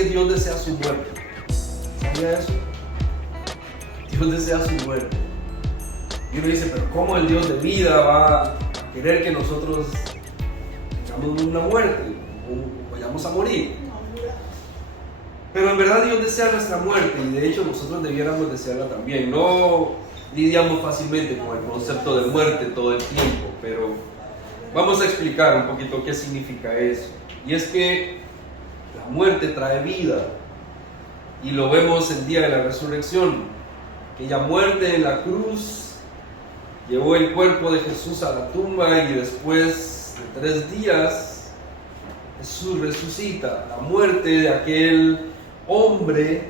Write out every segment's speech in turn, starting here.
que Dios desea su muerte. ¿Sabía eso? Dios desea su muerte. Y uno dice, pero ¿cómo el Dios de vida va a querer que nosotros tengamos una muerte o vayamos a morir? Pero en verdad Dios desea nuestra muerte, y de hecho nosotros debiéramos desearla también. No lidiamos fácilmente con el concepto de muerte todo el tiempo, pero vamos a explicar un poquito qué significa eso. Y es que la muerte trae vida, y lo vemos el día de la resurrección. Aquella muerte en la cruz llevó el cuerpo de Jesús a la tumba, y después de 3 días Jesús resucita. La muerte de aquel hombre,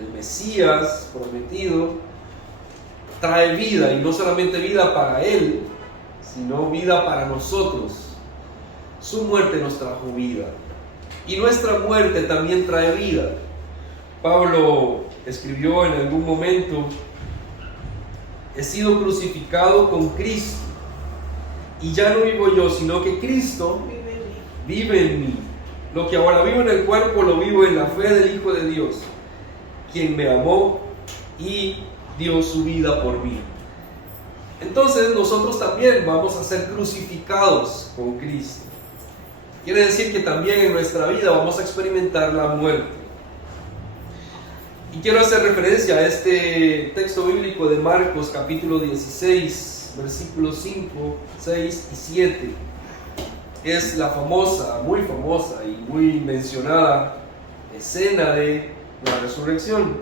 el Mesías prometido, trae vida, y no solamente vida para él, sino vida para nosotros. Su muerte nos trajo vida, y nuestra muerte también trae vida. Pablo escribió en algún momento: he sido crucificado con Cristo, y ya no vivo yo, sino que Cristo vive en mí. Lo que ahora vivo en el cuerpo, lo vivo en la fe del Hijo de Dios, quien me amó y dio su vida por mí. Entonces nosotros también vamos a ser crucificados con Cristo. Quiere decir que también en nuestra vida vamos a experimentar la muerte. Y quiero hacer referencia a este texto bíblico de Marcos capítulo 16, versículos 5, 6 y 7. Es la famosa, muy famosa y muy mencionada escena de la resurrección.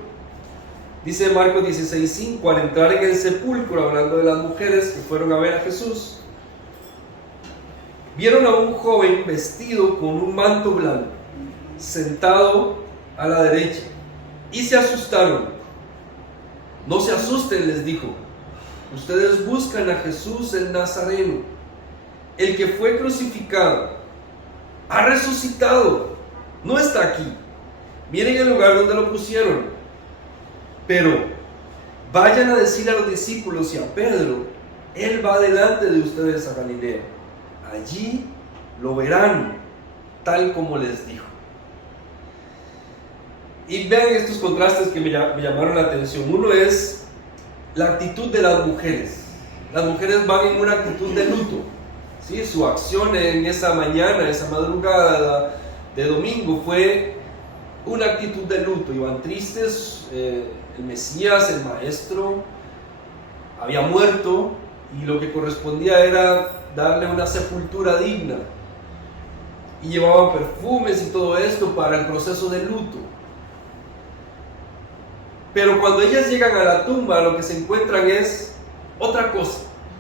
Dice Marcos 16:5: al entrar en el sepulcro, hablando de las mujeres que fueron a ver a Jesús, vieron a un joven vestido con un manto blanco, sentado a la derecha, y se asustaron. No se asusten, les dijo, ustedes buscan a Jesús el Nazareno, el que fue crucificado. Ha resucitado, no está aquí. Miren el lugar donde lo pusieron. Pero vayan a decir a los discípulos y a Pedro: Él va delante de ustedes a Galilea. Allí lo verán, tal como les dijo. Y vean estos contrastes que me llamaron la atención. Uno es la actitud de las mujeres. Las mujeres van en una actitud de luto. ¿Sí? Su acción en esa mañana, esa madrugada de domingo, fue una actitud de luto. Iban tristes. El Mesías, el Maestro, había muerto, y lo que correspondía era darle una sepultura digna. Y llevaban perfumes y todo esto para el proceso de luto. Pero cuando ellas llegan a la tumba, lo que se encuentran es otra cosa.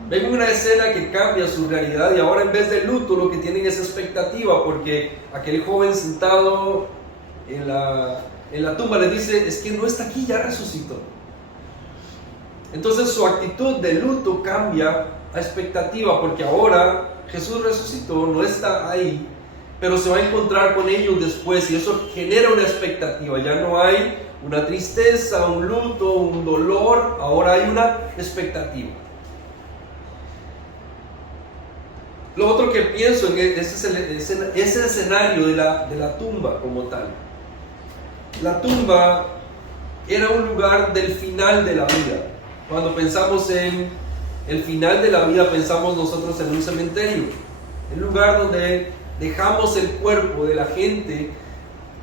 Ven una escena que cambia su realidad, y ahora en vez de luto lo que tienen es expectativa, porque aquel joven sentado en la tumba les dice: es que no está aquí, ya resucitó. Entonces su actitud de luto cambia a expectativa, porque ahora Jesús resucitó, no está ahí, pero se va a encontrar con ellos después, y eso genera una expectativa. Ya no hay una tristeza, un luto, un dolor, ahora hay una expectativa. Lo otro que pienso en ese escenario de la tumba como tal. La tumba era un lugar del final de la vida. Cuando pensamos en el final de la vida, pensamos nosotros en un cementerio, el lugar donde dejamos el cuerpo de la gente,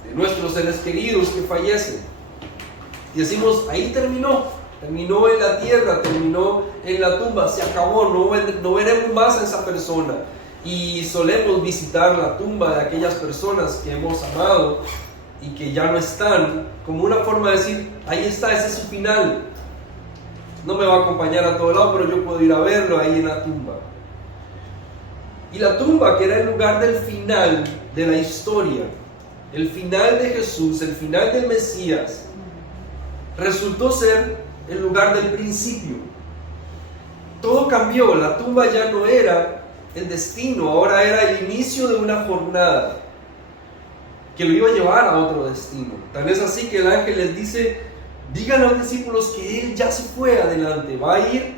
de nuestros seres queridos que fallecen, y decimos: ahí terminó en la tierra, terminó en la tumba, se acabó, no veremos más a esa persona. Y solemos visitar la tumba de aquellas personas que hemos amado y que ya no están, como una forma de decir: ahí está, ese es su final. No me va a acompañar a todo lado, pero yo puedo ir a verlo ahí en la tumba. Y la tumba, que era el lugar del final de la historia, el final de Jesús, el final del Mesías, resultó ser el lugar del principio. Todo cambió. La tumba ya no era el destino, ahora era el inicio de una jornada que lo iba a llevar a otro destino. Tan es así que el ángel les dice: digan a los discípulos que Él ya se fue adelante, va a ir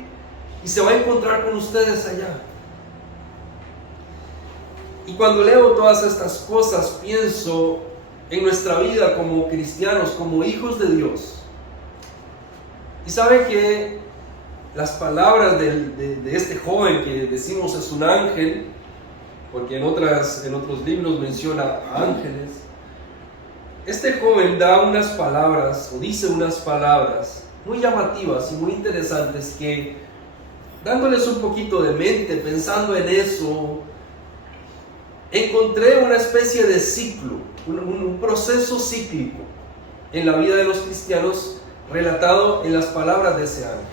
y se va a encontrar con ustedes allá. Y cuando leo todas estas cosas, pienso en nuestra vida como cristianos, como hijos de Dios. Y sabe que las palabras de este joven que decimos es un ángel, porque en otros libros menciona a ángeles, este joven da unas palabras, o dice unas palabras muy llamativas y muy interesantes que, dándoles un poquito de mente, pensando en eso, encontré una especie de ciclo, un proceso cíclico en la vida de los cristianos relatado en las palabras de ese ángel.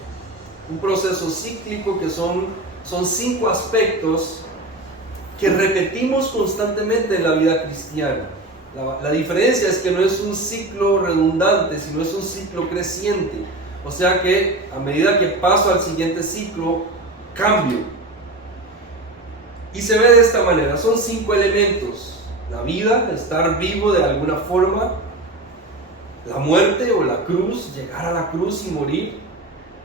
Un proceso cíclico que son 5 aspectos que repetimos constantemente en la vida cristiana. La diferencia es que no es un ciclo redundante, sino es un ciclo creciente. O sea que a medida que paso al siguiente ciclo, cambio. Y se ve de esta manera, son 5 elementos: la vida, estar vivo de alguna forma; la muerte o la cruz, llegar a la cruz y morir;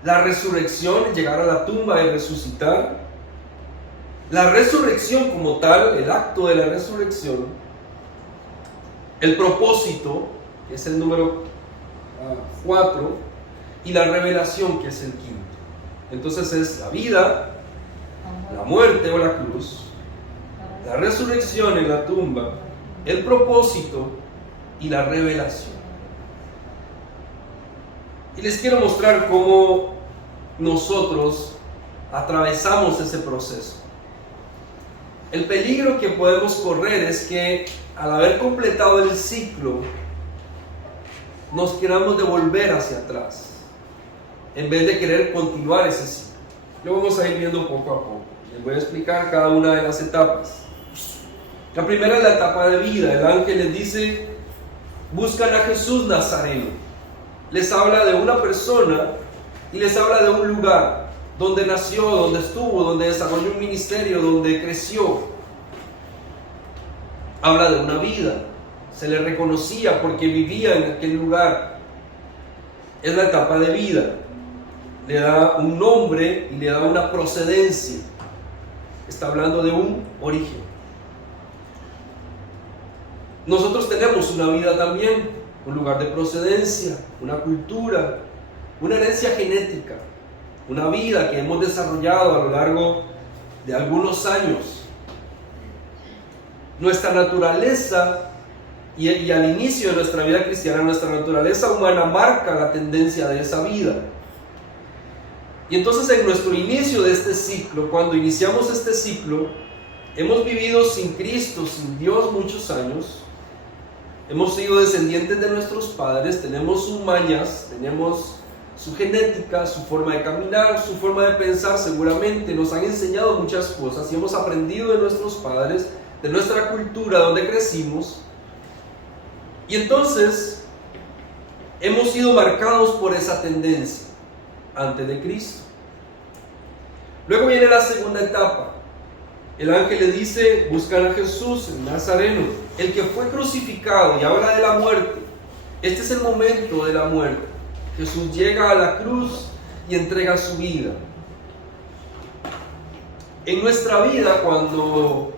la resurrección, llegar a la tumba y resucitar; la resurrección como tal, el acto de la resurrección; el propósito, que es el número 4, y la revelación, que es el 5. Entonces es la vida, la muerte o la cruz, la resurrección en la tumba, el propósito y la revelación. Y les quiero mostrar cómo nosotros atravesamos ese proceso. El peligro que podemos correr es que al haber completado el ciclo, nos queramos devolver hacia atrás, en vez de querer continuar ese ciclo. Lo vamos a ir viendo poco a poco. Les voy a explicar cada una de las etapas. La primera es la etapa de vida. El ángel les dice: buscan a Jesús Nazareno. Les habla de una persona y les habla de un lugar donde nació, donde estuvo, donde desarrolló un ministerio, donde creció. Habla de una vida. Se le reconocía porque vivía en aquel lugar. Es la etapa de vida. Le da un nombre y le da una procedencia. Está hablando de un origen. Nosotros tenemos una vida también, un lugar de procedencia, una cultura, una herencia genética, una vida que hemos desarrollado a lo largo de algunos años. Nuestra naturaleza, y al inicio de nuestra vida cristiana, nuestra naturaleza humana marca la tendencia de esa vida. Y entonces en nuestro inicio de este ciclo, cuando iniciamos este ciclo, hemos vivido sin Cristo, sin Dios muchos años. Hemos sido descendientes de nuestros padres, tenemos sus mañas, tenemos su genética, su forma de caminar, su forma de pensar. Seguramente nos han enseñado muchas cosas y hemos aprendido de nuestros padres, de nuestra cultura donde crecimos. Y entonces hemos sido marcados por esa tendencia antes de Cristo. Luego viene la segunda etapa. El ángel le dice: buscan a Jesús, el Nazareno, el que fue crucificado, y habla de la muerte. Este es el momento de la muerte. Jesús llega a la cruz y entrega su vida. En nuestra vida, cuando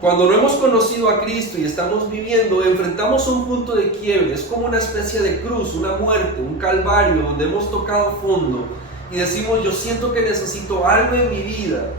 no hemos conocido a Cristo y estamos viviendo, enfrentamos un punto de quiebre. Es como una especie de cruz, una muerte, un calvario, donde hemos tocado fondo y decimos: yo siento que necesito algo en mi vida.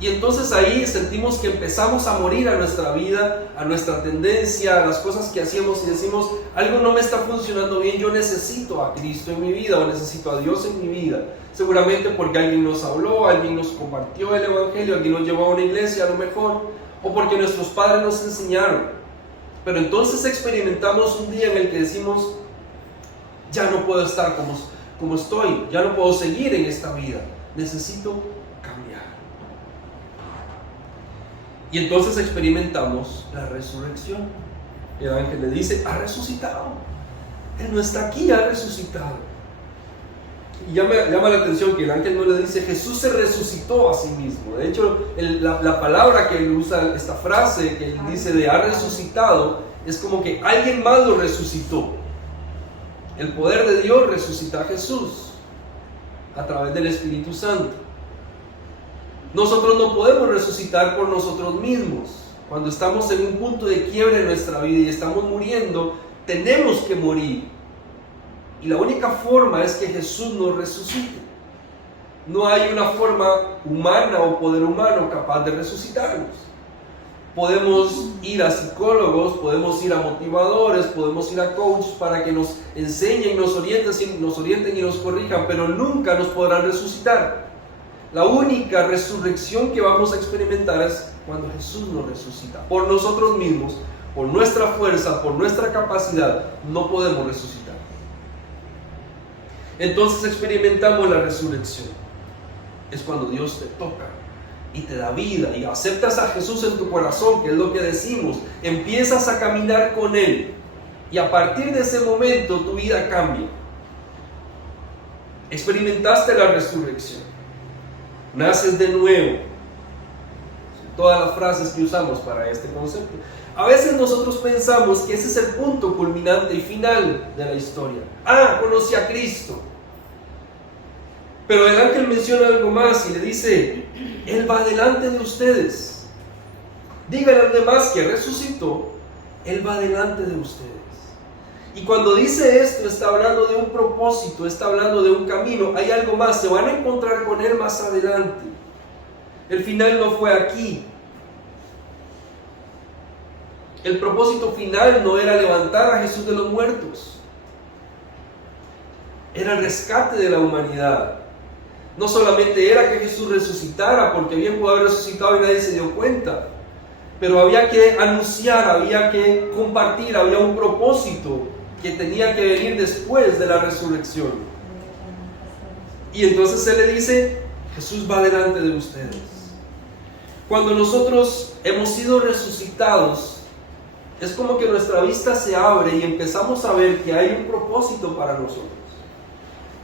Y entonces ahí sentimos que empezamos a morir a nuestra vida, a nuestra tendencia, a las cosas que hacíamos, y decimos: algo no me está funcionando bien, yo necesito a Cristo en mi vida, o necesito a Dios en mi vida. Seguramente porque alguien nos habló, alguien nos compartió el evangelio, alguien nos llevó a una iglesia a lo mejor, o porque nuestros padres nos enseñaron. Pero entonces experimentamos un día en el que decimos: ya no puedo estar como estoy, ya no puedo seguir en esta vida, necesito cambiar. Y entonces experimentamos la resurrección. El ángel le dice: ha resucitado. Él no está aquí, ha resucitado. Y llama la atención que el ángel no le dice: Jesús se resucitó a sí mismo. De hecho, la palabra que él usa, esta frase que él dice de ha resucitado, es como que alguien más lo resucitó. El poder de Dios resucita a Jesús a través del Espíritu Santo. Nosotros no podemos resucitar por nosotros mismos. cuando estamos en un punto de quiebre en nuestra vida y estamos muriendo, tenemos que morir. Y la única forma es que Jesús nos resucite. No hay una forma humana o poder humano capaz de resucitarnos. Podemos ir a psicólogos, podemos ir a motivadores, podemos ir a coaches para que nos enseñen, nos orienten y nos corrijan, pero nunca nos podrán resucitar. La única resurrección que vamos a experimentar es cuando Jesús nos resucita. Por nosotros mismos, por nuestra fuerza, por nuestra capacidad, no podemos resucitar. Entonces experimentamos la resurrección. Es cuando Dios te toca y te da vida y aceptas a Jesús en tu corazón, que es lo que decimos. Empiezas a caminar con Él y a partir de ese momento tu vida cambia. Experimentaste la resurrección. Naces de nuevo. Todas las frases que usamos para este concepto. A veces nosotros pensamos que ese es el punto culminante y final de la historia. Conocí a Cristo. Pero el ángel menciona algo más y le dice: Él va delante de ustedes. Díganle a los demás que resucitó. Él va delante de ustedes. Y cuando dice esto, está hablando de un propósito, está hablando de un camino. Hay algo más, se van a encontrar con Él más adelante. El final no fue aquí. El propósito final no era levantar a Jesús de los muertos. Era el rescate de la humanidad. No solamente era que Jesús resucitara, porque bien pudo haber resucitado y nadie se dio cuenta, pero había que anunciar, había que compartir, había un propósito que tenía que venir después de la resurrección. Y entonces Él le dice: Jesús va delante de ustedes. Cuando nosotros hemos sido resucitados, es como que nuestra vista se abre y empezamos a ver que hay un propósito para nosotros.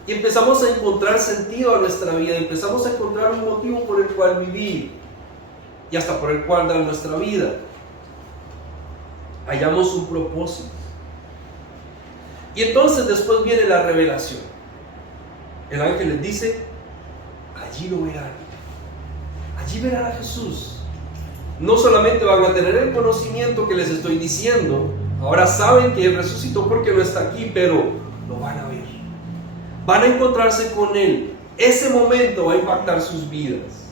Y empezamos a encontrar sentido a nuestra vida, empezamos a encontrar un motivo por el cual vivir y hasta por el cual dar nuestra vida. Hallamos un propósito. Y entonces después viene la revelación. El ángel les dice: allí lo verán. Allí verán a Jesús. No solamente van a tener el conocimiento que les estoy diciendo, ahora saben que Él resucitó porque no está aquí, pero lo van a ver. Van a encontrarse con Él. Ese momento va a impactar sus vidas.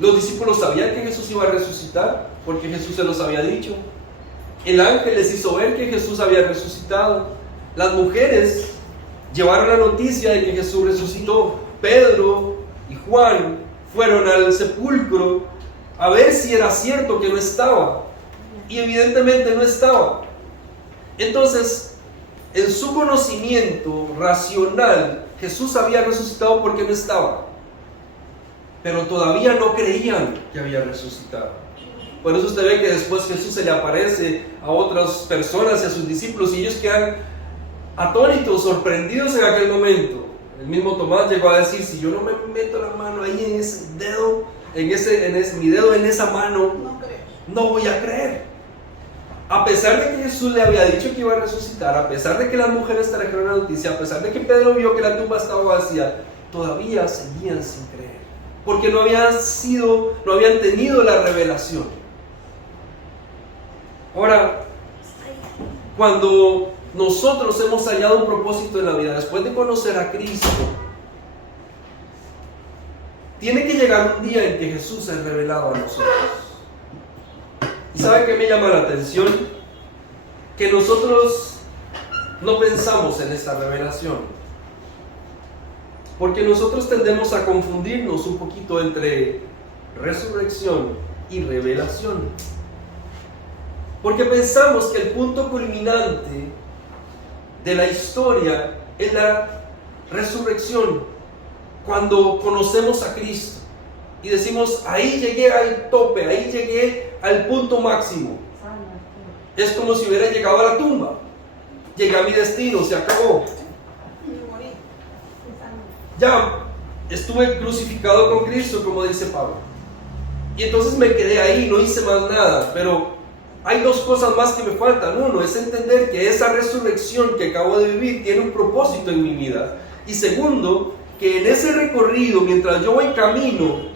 Los discípulos sabían que Jesús iba a resucitar porque Jesús se los había dicho. El ángel les hizo ver que Jesús había resucitado. Las mujeres llevaron la noticia de que Jesús resucitó. Pedro y Juan fueron al sepulcro a ver si era cierto que no estaba. Y evidentemente no estaba. Entonces, en su conocimiento racional, Jesús había resucitado porque no estaba. Pero todavía no creían que había resucitado. Por eso usted ve que después Jesús se le aparece a otras personas y a sus discípulos y ellos quedan atónitos, sorprendidos en aquel momento. El mismo Tomás llegó a decir: si yo no me meto la mano ahí en ese dedo, mi dedo en esa mano, no voy a creer. A pesar de que Jesús le había dicho que iba a resucitar, a pesar de que las mujeres trajeron la noticia, a pesar de que Pedro vio que la tumba estaba vacía, todavía seguían sin creer, porque no habían tenido la revelación. Ahora, cuando nosotros hemos hallado un propósito en la vida, después de conocer a Cristo, tiene que llegar un día en que Jesús es revelado a nosotros. ¿Y sabe qué me llama la atención? Que nosotros no pensamos en esta revelación. Porque nosotros tendemos a confundirnos un poquito entre resurrección y revelación. Porque pensamos que el punto culminante de la historia es la resurrección, cuando conocemos a Cristo y decimos: ahí llegué al tope, ahí llegué al punto máximo. Es como si hubiera llegado a la tumba. Llegué a mi destino, se acabó. Ya estuve crucificado con Cristo, como dice Pablo. Y entonces me quedé ahí, no hice más nada. Pero hay dos cosas más que me faltan. Uno es entender que esa resurrección que acabo de vivir tiene un propósito en mi vida. Y segundo, que en ese recorrido, mientras yo voy camino,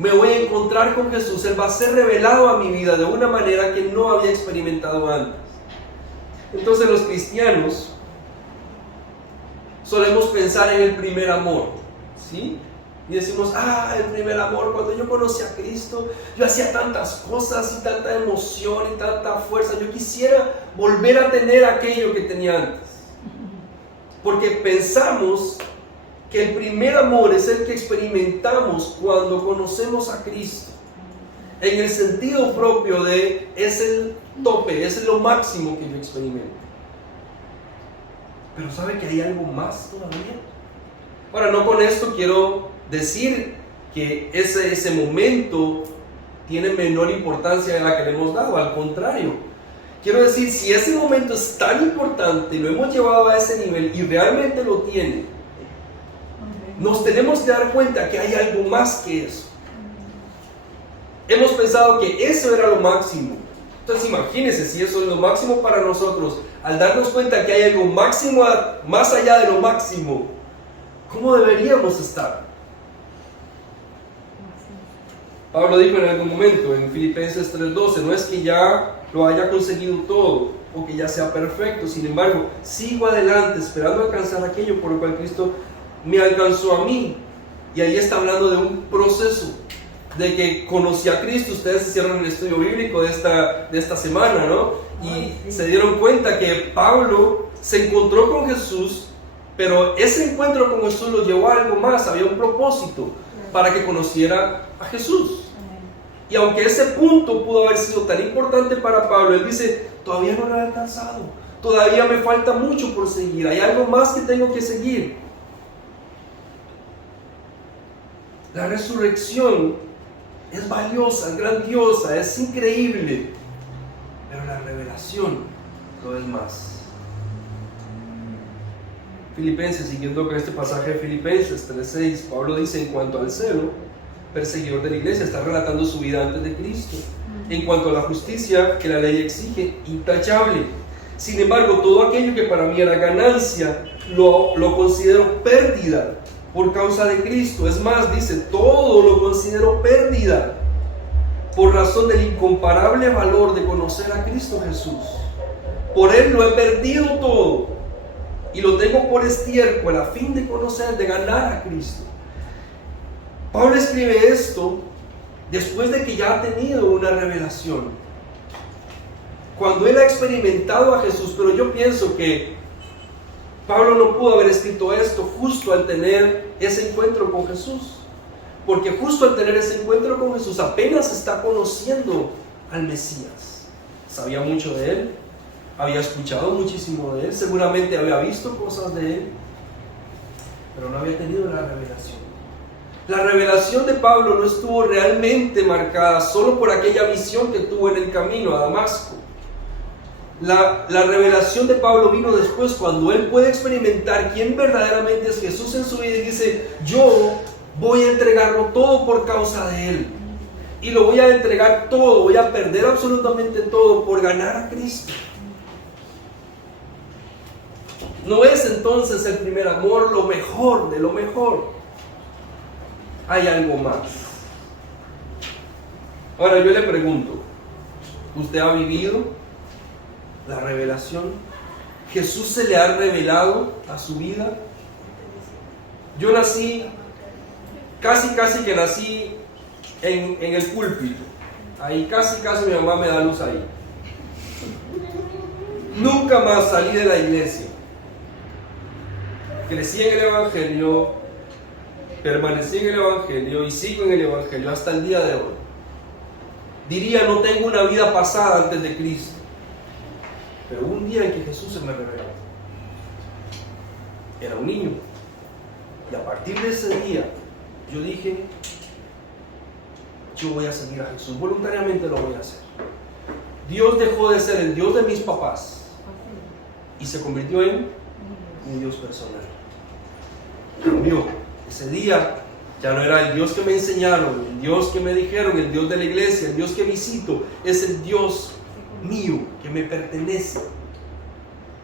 me voy a encontrar con Jesús, Él va a ser revelado a mi vida de una manera que no había experimentado antes. Entonces los cristianos solemos pensar en el primer amor, ¿sí? Y decimos, el primer amor, cuando yo conocí a Cristo, yo hacía tantas cosas y tanta emoción y tanta fuerza, yo quisiera volver a tener aquello que tenía antes. Porque pensamos que el primer amor es el que experimentamos cuando conocemos a Cristo, en el sentido propio de es el tope, es lo máximo que yo experimento. Pero ¿sabe que hay algo más todavía? Ahora, no con esto quiero decir que ese momento tiene menor importancia de la que le hemos dado, al contrario. Quiero decir, si ese momento es tan importante, lo hemos llevado a ese nivel y realmente lo tiene, nos tenemos que dar cuenta que hay algo más que eso. Hemos pensado que eso era lo máximo. Entonces imagínense, si eso es lo máximo para nosotros, al darnos cuenta que hay algo máximo más allá de lo máximo, ¿cómo deberíamos estar? Pablo dijo en algún momento en Filipenses 3:12, no es que ya lo haya conseguido todo o que ya sea perfecto, sin embargo, sigo adelante esperando alcanzar aquello por lo cual Cristo me alcanzó a mí. Y ahí está hablando de un proceso, de que conocí a Cristo. Ustedes hicieron el estudio bíblico de esta semana, ¿no? Y se dieron cuenta que Pablo se encontró con Jesús, pero ese encuentro con Jesús lo llevó a algo más, había un propósito para que conociera a Jesús. Y aunque ese punto pudo haber sido tan importante para Pablo, él dice, todavía no lo he alcanzado, todavía me falta mucho por seguir, hay algo más que tengo que seguir. La resurrección es valiosa, es grandiosa, es increíble, pero la revelación lo es más. Filipenses, siguiendo con este pasaje de Filipenses 3:6, Pablo dice, en cuanto al celo, perseguidor de la iglesia, está relatando su vida antes de Cristo. En cuanto a la justicia que la ley exige, intachable. Sin embargo, todo aquello que para mí era ganancia, lo considero pérdida por causa de Cristo. Es más, dice, todo lo considero pérdida por razón del incomparable valor de conocer a Cristo Jesús. Por Él lo he perdido todo y lo tengo por estiércol a fin de conocer, de ganar a Cristo. Pablo escribe esto después de que ya ha tenido una revelación, cuando él ha experimentado a Jesús. Pero yo pienso que Pablo no pudo haber escrito esto justo al tener ese encuentro con Jesús, porque justo al tener ese encuentro con Jesús apenas está conociendo al Mesías. Sabía mucho de Él, había escuchado muchísimo de Él, seguramente había visto cosas de Él, pero no había tenido la revelación. La revelación de Pablo no estuvo realmente marcada solo por aquella visión que tuvo en el camino a Damasco. La revelación de Pablo vino después, cuando él puede experimentar quién verdaderamente es Jesús en su vida y dice, yo voy a entregarlo todo por causa de Él. Y lo voy a entregar todo, voy a perder absolutamente todo por ganar a Cristo. No es entonces el primer amor lo mejor de lo mejor. Hay algo más. Ahora yo le pregunto, ¿usted ha vivido la revelación? ¿Jesús se le ha revelado a su vida? Yo nací, casi que nací en el púlpito. Ahí casi mi mamá me da luz ahí. Nunca más salí de la iglesia. Crecí en el Evangelio, permanecí en el Evangelio y sigo en el Evangelio hasta el día de hoy. Diría, no tengo una vida pasada antes de Cristo. Pero hubo un día en que Jesús se me reveló. Era un niño. Y a partir de ese día, yo dije, yo voy a seguir a Jesús. Voluntariamente lo voy a hacer. Dios dejó de ser el Dios de mis papás y se convirtió en mi Dios personal. Cambió. Ese día ya no era el Dios que me enseñaron, el Dios que me dijeron, el Dios de la iglesia, el Dios que visito. Es el Dios mío, que me pertenece.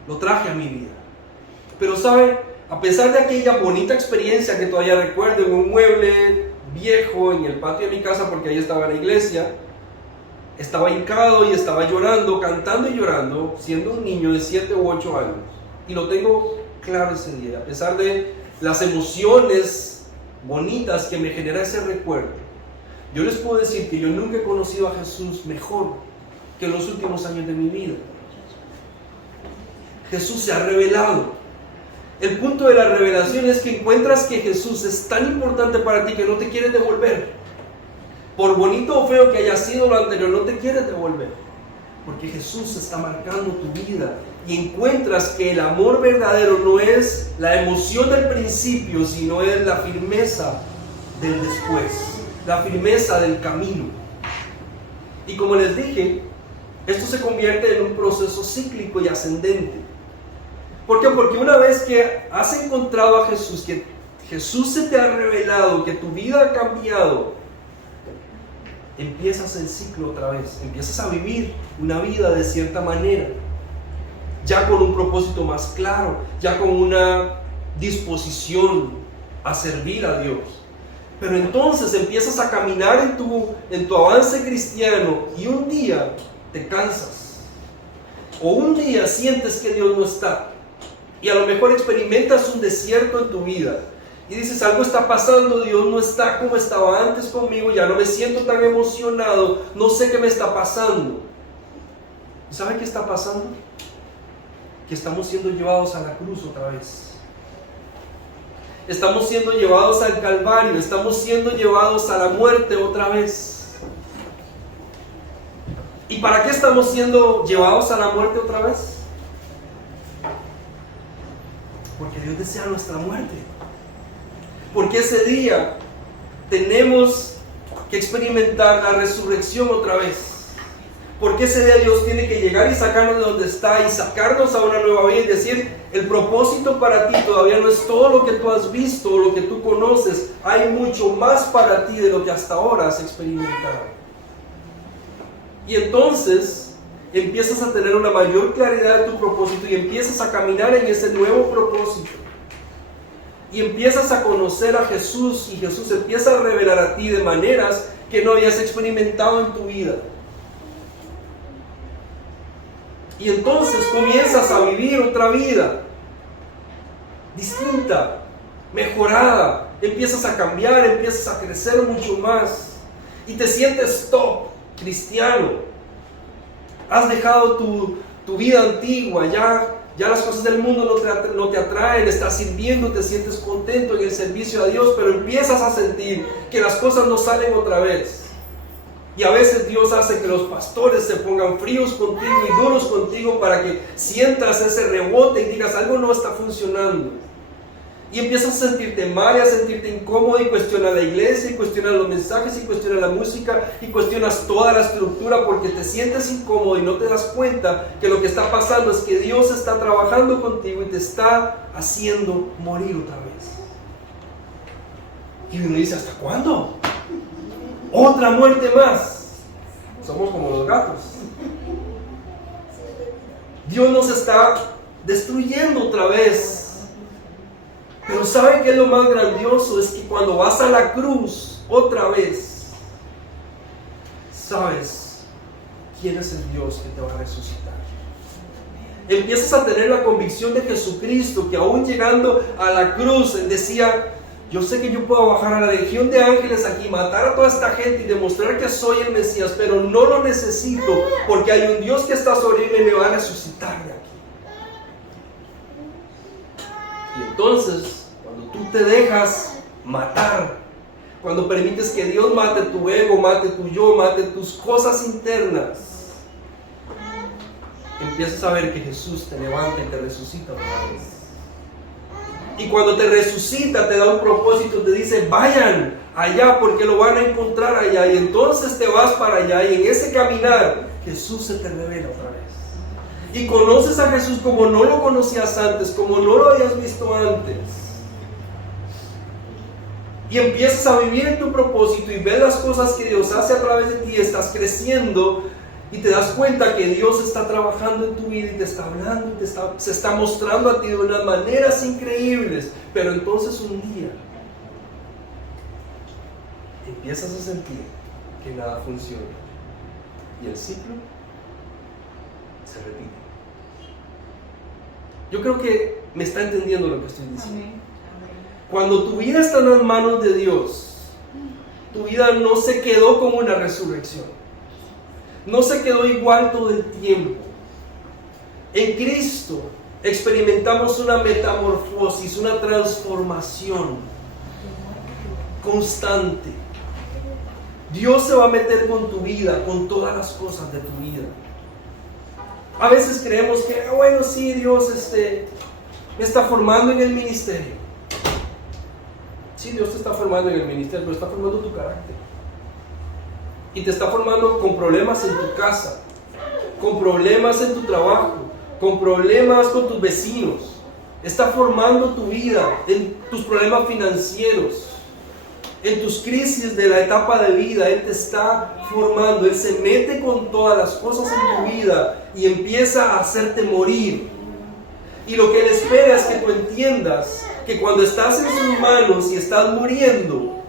Lo traje a mi vida. Pero sabe, a pesar de aquella bonita experiencia que todavía recuerdo, en un mueble viejo en el patio de mi casa, porque ahí estaba la iglesia. Estaba hincado y estaba llorando, cantando y llorando, siendo un niño de 7 u 8 años. Y lo tengo claro ese día, a pesar de las emociones bonitas que me genera ese recuerdo. Yo les puedo decir que yo nunca he conocido a Jesús mejor que en los últimos años de mi vida. Jesús se ha revelado. El punto de la revelación es que encuentras que Jesús es tan importante para ti que no te quieres devolver. Por bonito o feo que haya sido lo anterior, no te quieres devolver. Porque Jesús está marcando tu vida. Y encuentras que el amor verdadero no es la emoción del principio, sino es la firmeza del después. La firmeza del camino. Y como les dije, esto se convierte en un proceso cíclico y ascendente. ¿Por qué? Porque una vez que has encontrado a Jesús, que Jesús se te ha revelado, que tu vida ha cambiado, empiezas el ciclo otra vez, empiezas a vivir una vida de cierta manera, ya con un propósito más claro, ya con una disposición a servir a Dios. Pero entonces empiezas a caminar en tu avance cristiano y un día te cansas, o un día sientes que Dios no está, y a lo mejor experimentas un desierto en tu vida. Y dices, algo está pasando, Dios no está como estaba antes conmigo, ya no me siento tan emocionado, no sé qué me está pasando. ¿Y sabe qué está pasando? Que estamos siendo llevados a la cruz otra vez. Estamos siendo llevados al Calvario, estamos siendo llevados a la muerte otra vez. ¿Y para qué estamos siendo llevados a la muerte otra vez? Porque Dios desea nuestra muerte. Porque ese día tenemos que experimentar la resurrección otra vez. Porque ese día Dios tiene que llegar y sacarnos de donde está y sacarnos a una nueva vida y decir, el propósito para ti todavía no es todo lo que tú has visto o lo que tú conoces. Hay mucho más para ti de lo que hasta ahora has experimentado. Y entonces empiezas a tener una mayor claridad de tu propósito y empiezas a caminar en ese nuevo propósito. Y empiezas a conocer a Jesús y Jesús empieza a revelar a ti de maneras que no habías experimentado en tu vida. Y entonces comienzas a vivir otra vida distinta, mejorada. Empiezas a cambiar, empiezas a crecer mucho más y te sientes top cristiano. Has dejado tu vida antigua, ya las cosas del mundo no te atraen, estás sirviendo, te sientes contento en el servicio a Dios, pero empiezas a sentir que las cosas no salen otra vez. Y a veces Dios hace que los pastores se pongan fríos contigo y duros contigo para que sientas ese rebote y digas, algo no está funcionando. Y empiezas a sentirte mal y a sentirte incómodo y cuestionas la iglesia y cuestionas los mensajes y cuestionas la música y cuestionas toda la estructura porque te sientes incómodo y no te das cuenta que lo que está pasando es que Dios está trabajando contigo y te está haciendo morir otra vez. Y uno dice, ¿hasta cuándo? Otra muerte más. Somos como los gatos. Dios nos está destruyendo otra vez. Pero ¿sabe qué es lo más grandioso? Es que cuando vas a la cruz otra vez, sabes quién es el Dios que te va a resucitar. Empiezas a tener la convicción de Jesucristo, que aún llegando a la cruz, Él decía, yo sé que yo puedo bajar a la legión de ángeles aquí, matar a toda esta gente y demostrar que soy el Mesías, pero no lo necesito, porque hay un Dios que está sobre mí y me va a resucitar de aquí. Y entonces, cuando tú te dejas matar, cuando permites que Dios mate tu ego, mate tu yo, mate tus cosas internas, empiezas a ver que Jesús te levanta y te resucita otra vez. Y cuando te resucita, te da un propósito, te dice, vayan allá porque lo van a encontrar allá. Y entonces te vas para allá y en ese caminar, Jesús se te revela otra vez. Y conoces a Jesús como no lo conocías antes, como no lo habías visto antes. Y empiezas a vivir en tu propósito y ves las cosas que Dios hace a través de ti, estás creciendo y te das cuenta que Dios está trabajando en tu vida y te está hablando, se está mostrando a ti de unas maneras increíbles. Pero entonces un día empiezas a sentir que nada funciona y el ciclo se repite. Yo creo que me está entendiendo lo que estoy diciendo. Amén. Cuando tu vida está en las manos de Dios, tu vida no se quedó como una resurrección. No se quedó igual todo el tiempo. En Cristo experimentamos una metamorfosis, una transformación constante. Dios se va a meter con tu vida, con todas las cosas de tu vida. A veces creemos que, bueno, sí, Dios me está formando en el ministerio. Sí, Dios te está formando en el ministerio, pero está formando tu carácter. Y te está formando con problemas en tu casa, con problemas en tu trabajo, con problemas con tus vecinos. Está formando tu vida, en tus problemas financieros, en tus crisis de la etapa de vida. Él te está formando. Él se mete con todas las cosas en tu vida y empieza a hacerte morir. Y lo que Él espera es que tú entiendas que cuando estás en sus manos y estás muriendo,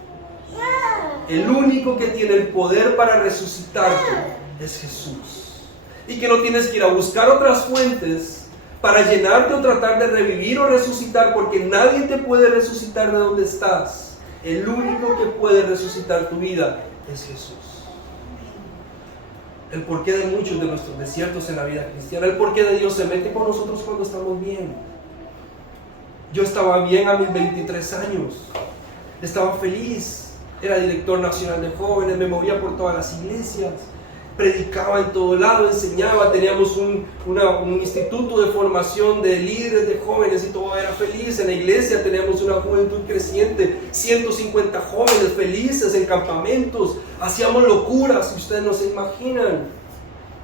el único que tiene el poder para resucitarte es Jesús. Y que no tienes que ir a buscar otras fuentes para llenarte o tratar de revivir o resucitar, porque nadie te puede resucitar de donde estás. El único que puede resucitar tu vida es Jesús. El porqué de muchos de nuestros desiertos en la vida cristiana, el porqué de Dios se mete con nosotros cuando estamos bien. Yo estaba bien a mis 23 años, estaba feliz, era director nacional de jóvenes, me movía por todas las iglesias, predicaba en todo lado, enseñaba, teníamos un instituto de formación de líderes de jóvenes y todo era feliz. En la iglesia teníamos una juventud creciente, 150 jóvenes felices en campamentos, hacíamos locuras, si ustedes no se imaginan.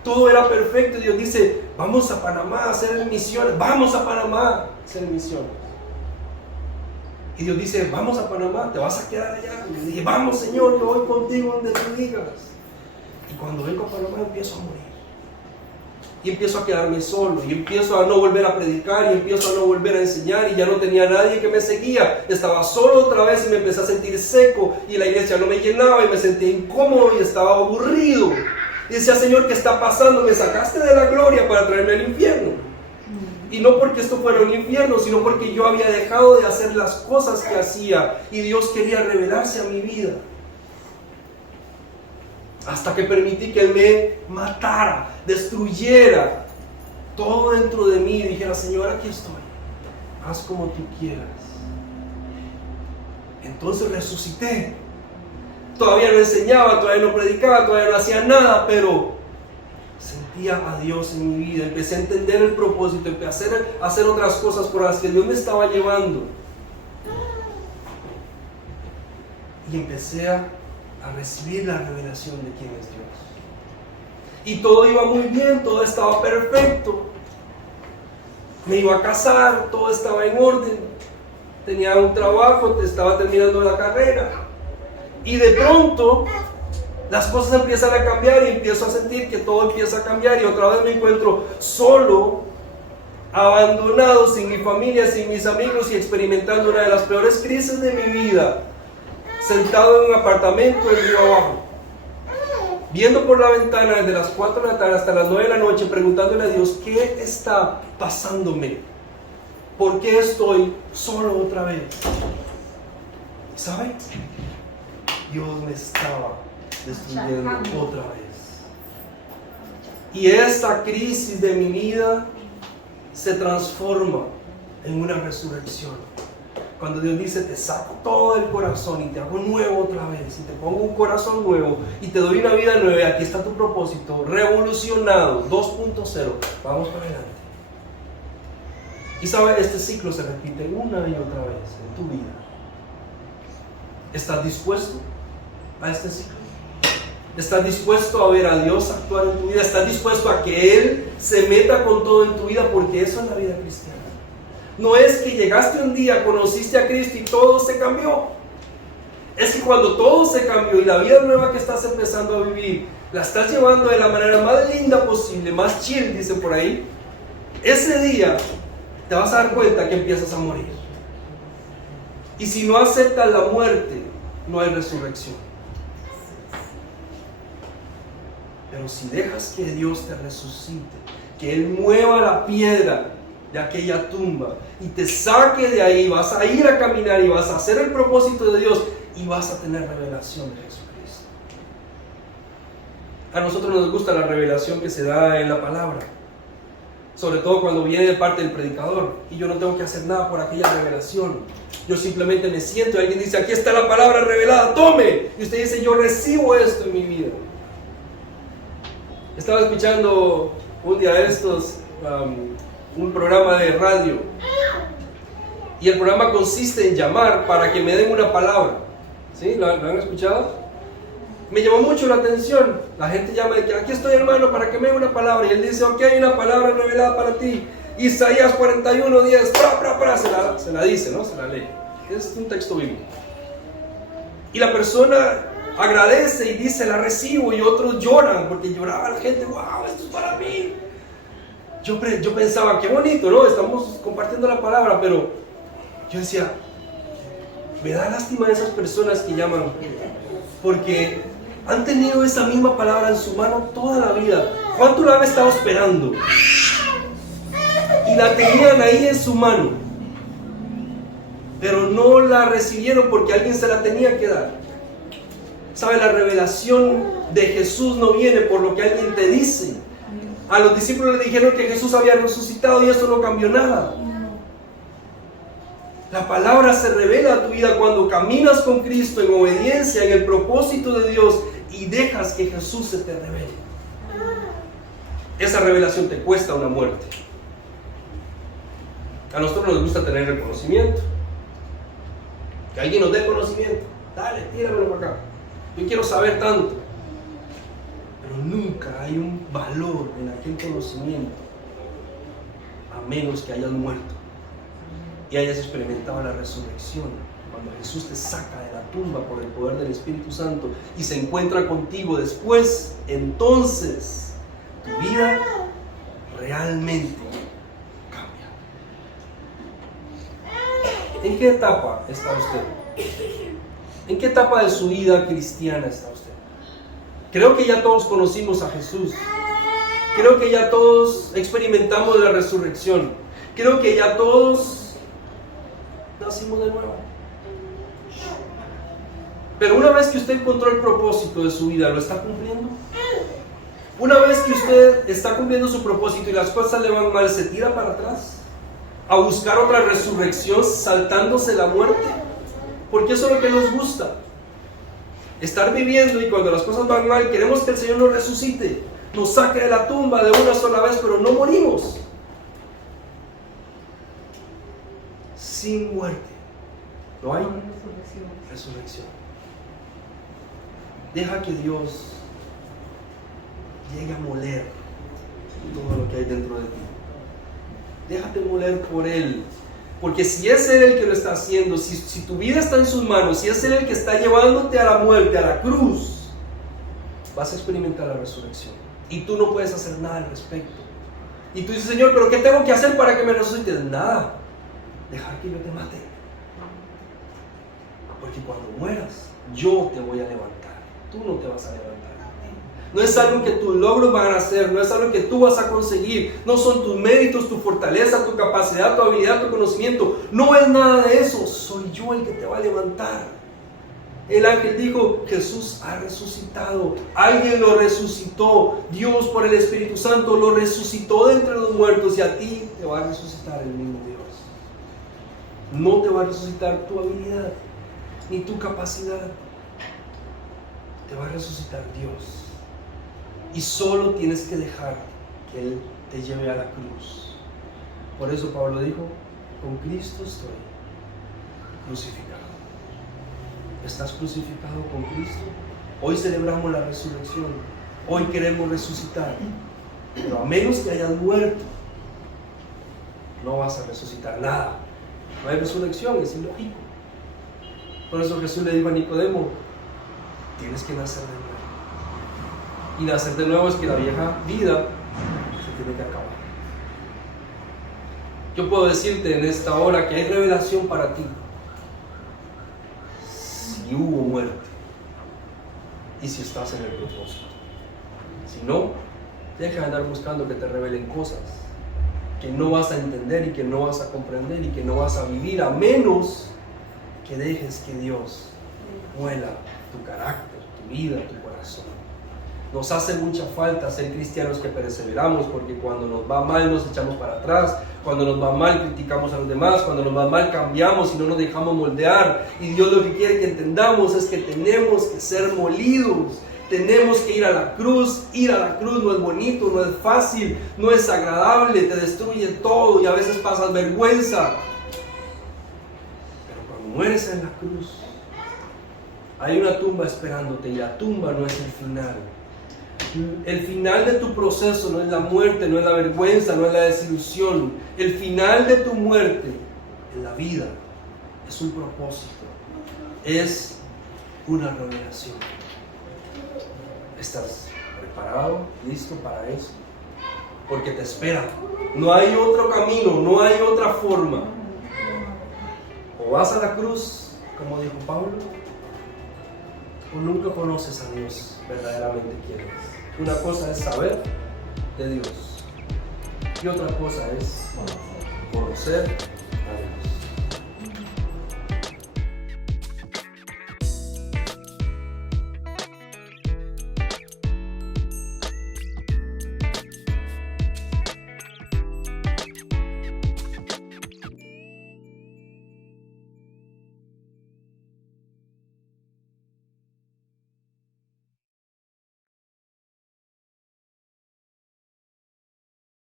Todo era perfecto. Dios dice, vamos a Panamá a hacer misiones, vamos a Panamá a hacer misiones. Y Dios dice, vamos a Panamá, te vas a quedar allá. Y yo dije, vamos Señor, yo voy contigo donde tú digas. Y cuando vengo a Panamá empiezo a morir. Y empiezo a quedarme solo. Y empiezo a no volver a predicar. Y empiezo a no volver a enseñar. Y ya no tenía nadie que me seguía. Estaba solo otra vez y me empecé a sentir seco. Y la iglesia no me llenaba y me sentía incómodo y estaba aburrido. Y decía, Señor, ¿qué está pasando? Me sacaste de la gloria para traerme al infierno. Y no porque esto fuera un infierno, sino porque yo había dejado de hacer las cosas que hacía. Y Dios quería revelarse a mi vida. Hasta que permití que Él me matara, destruyera todo dentro de mí y dijera, Señor, aquí estoy, haz como tú quieras. Entonces resucité. Todavía no enseñaba, todavía no predicaba, todavía no hacía nada, pero sentía a Dios en mi vida. Empecé a entender el propósito, empecé a hacer otras cosas por las que Dios me estaba llevando. Y empecé a recibir la revelación de quién es Dios. Y todo iba muy bien, todo estaba perfecto. Me iba a casar, todo estaba en orden. Tenía un trabajo, estaba terminando la carrera. Y de pronto, las cosas empiezan a cambiar y empiezo a sentir que todo empieza a cambiar. Y otra vez me encuentro solo, abandonado, sin mi familia, sin mis amigos y experimentando una de las peores crisis de mi vida. Sentado en un apartamento en Río Abajo, viendo por la ventana desde las 4 de la tarde hasta las 9 de la noche, preguntándole a Dios, ¿qué está pasándome? ¿Por qué estoy solo otra vez? ¿Saben? Dios me estaba destruyendo otra vez. Y esta crisis de mi vida se transforma en una resurrección. Cuando Dios dice, te saco todo el corazón y te hago nuevo otra vez, y te pongo un corazón nuevo y te doy una vida nueva, y aquí está tu propósito, revolucionado, 2.0, vamos para adelante. Y sabe, este ciclo se repite una y otra vez en tu vida. ¿Estás dispuesto a este ciclo? ¿Estás dispuesto a ver a Dios actuar en tu vida? ¿Estás dispuesto a que Él se meta con todo en tu vida? Porque eso es la vida cristiana. No es que llegaste un día, conociste a Cristo y todo se cambió. Es que cuando todo se cambió y la vida nueva que estás empezando a vivir, la estás llevando de la manera más linda posible, más chill, dicen por ahí, ese día te vas a dar cuenta que empiezas a morir. Y si no aceptas la muerte, no hay resurrección. Pero si dejas que Dios te resucite, que Él mueva la piedra de aquella tumba y te saque de ahí, vas a ir a caminar y vas a hacer el propósito de Dios y vas a tener revelación de Jesucristo. A nosotros nos gusta la revelación que se da en la palabra, sobre todo cuando viene de parte del predicador, y yo no tengo que hacer nada por aquella revelación. Yo simplemente me siento y alguien dice: aquí está la palabra revelada, tome, y usted dice: yo recibo esto en mi vida. Estaba escuchando un día de estos un programa de radio, y el programa consiste en llamar para que me den una palabra. ¿Sí? ¿Lo han escuchado? Me llamó mucho la atención. La gente llama de que: aquí estoy, hermano, para que me den una palabra. Y él dice: ok, hay una palabra revelada para ti. Isaías 41:10, se la dice, ¿no? Se la lee. Es un texto bíblico. Y la persona agradece y dice: la recibo. Y otros lloran, porque lloraba la gente: wow, esto es para mí. Yo pensaba: qué bonito, ¿no? Estamos compartiendo la palabra. Pero yo decía: me da lástima de esas personas que llaman, porque han tenido esa misma palabra en su mano toda la vida. ¿Cuánto la han estado esperando? Y la tenían ahí en su mano, pero no la recibieron porque alguien se la tenía que dar. ¿Sabe? La revelación de Jesús no viene por lo que alguien te dice. A los discípulos les dijeron que Jesús había resucitado y eso no cambió nada. La palabra se revela a tu vida cuando caminas con Cristo en obediencia, en el propósito de Dios, y dejas que Jesús se te revele. Esa revelación te cuesta una muerte. A nosotros nos gusta tener el conocimiento. Que alguien nos dé el conocimiento. Dale, tíramelo para acá. Yo quiero saber tanto. Pero nunca hay un valor en aquel conocimiento a menos que hayas muerto y hayas experimentado la resurrección. Cuando Jesús te saca de la tumba por el poder del Espíritu Santo y se encuentra contigo después, entonces tu vida realmente cambia. ¿En qué etapa está usted? ¿En qué etapa de su vida cristiana está usted? Creo que ya todos conocimos a Jesús. Creo que ya todos experimentamos la resurrección. Creo que ya todos nacimos de nuevo. Pero una vez que usted encontró el propósito de su vida, ¿lo está cumpliendo? Una vez que usted está cumpliendo su propósito y las cosas le van mal, ¿se tira para atrás a buscar otra resurrección saltándose la muerte? Porque eso es lo que nos gusta. Estar viviendo, y cuando las cosas van mal queremos que el Señor nos resucite, nos saque de la tumba de una sola vez, pero no morimos. Sin muerte no hay resurrección. Deja que Dios llegue a moler todo lo que hay dentro de ti. Déjate moler por Él. Porque si es Él el que lo está haciendo, si tu vida está en sus manos, si es Él el que está llevándote a la muerte, a la cruz, vas a experimentar la resurrección. Y tú no puedes hacer nada al respecto. Y tú dices: Señor, ¿pero qué tengo que hacer para que me resucites? Nada. Dejar que yo te mate. Porque cuando mueras, yo te voy a levantar. Tú no te vas a levantar. No es algo que tus logros van a hacer, no es algo que tú vas a conseguir, no son tus méritos, tu fortaleza, tu capacidad, tu habilidad, tu conocimiento. No es nada de eso. Soy yo el que te va a levantar. El ángel dijo: Jesús ha resucitado. Alguien lo resucitó. Dios, por el Espíritu Santo, lo resucitó de entre los muertos, y a ti te va a resucitar el mismo Dios. No te va a resucitar tu habilidad ni tu capacidad. Te va a resucitar Dios. Y solo tienes que dejar que Él te lleve a la cruz. Por eso Pablo dijo: con Cristo estoy crucificado. ¿Estás crucificado con Cristo? Hoy celebramos la resurrección. Hoy queremos resucitar. Pero a menos que hayas muerto, no vas a resucitar nada. No hay resurrección, es ilógico. Por eso Jesús le dijo a Nicodemo: tienes que nacer de nuevo. Y nacer de nuevo es que la vieja vida se tiene que acabar. Yo puedo decirte en esta hora que hay revelación para ti. Si hubo muerte y si estás en el propósito. Si no, deja de andar buscando que te revelen cosas que no vas a entender y que no vas a comprender y que no vas a vivir, a menos que dejes que Dios muela tu carácter, tu vida, tu corazón. Nos hace mucha falta ser cristianos que perseveramos, porque cuando nos va mal nos echamos para atrás, cuando nos va mal criticamos a los demás, cuando nos va mal cambiamos y no nos dejamos moldear. Y Dios lo que quiere que entendamos es que tenemos que ser molidos, tenemos que ir a la cruz. Ir a la cruz no es bonito, no es fácil, no es agradable, te destruye todo y a veces pasas vergüenza. Pero cuando mueres en la cruz, hay una tumba esperándote, y la tumba no es el final. El final de tu proceso no es la muerte, no es la vergüenza, no es la desilusión. El final de tu muerte es la vida, es un propósito, es una revelación. ¿Estás preparado, listo para eso? Porque te espera. No hay otro camino, no hay otra forma. O vas a la cruz, como dijo Pablo, o nunca conoces a Dios verdaderamente quién es. Una cosa es saber de Dios y otra cosa es conocer a Dios.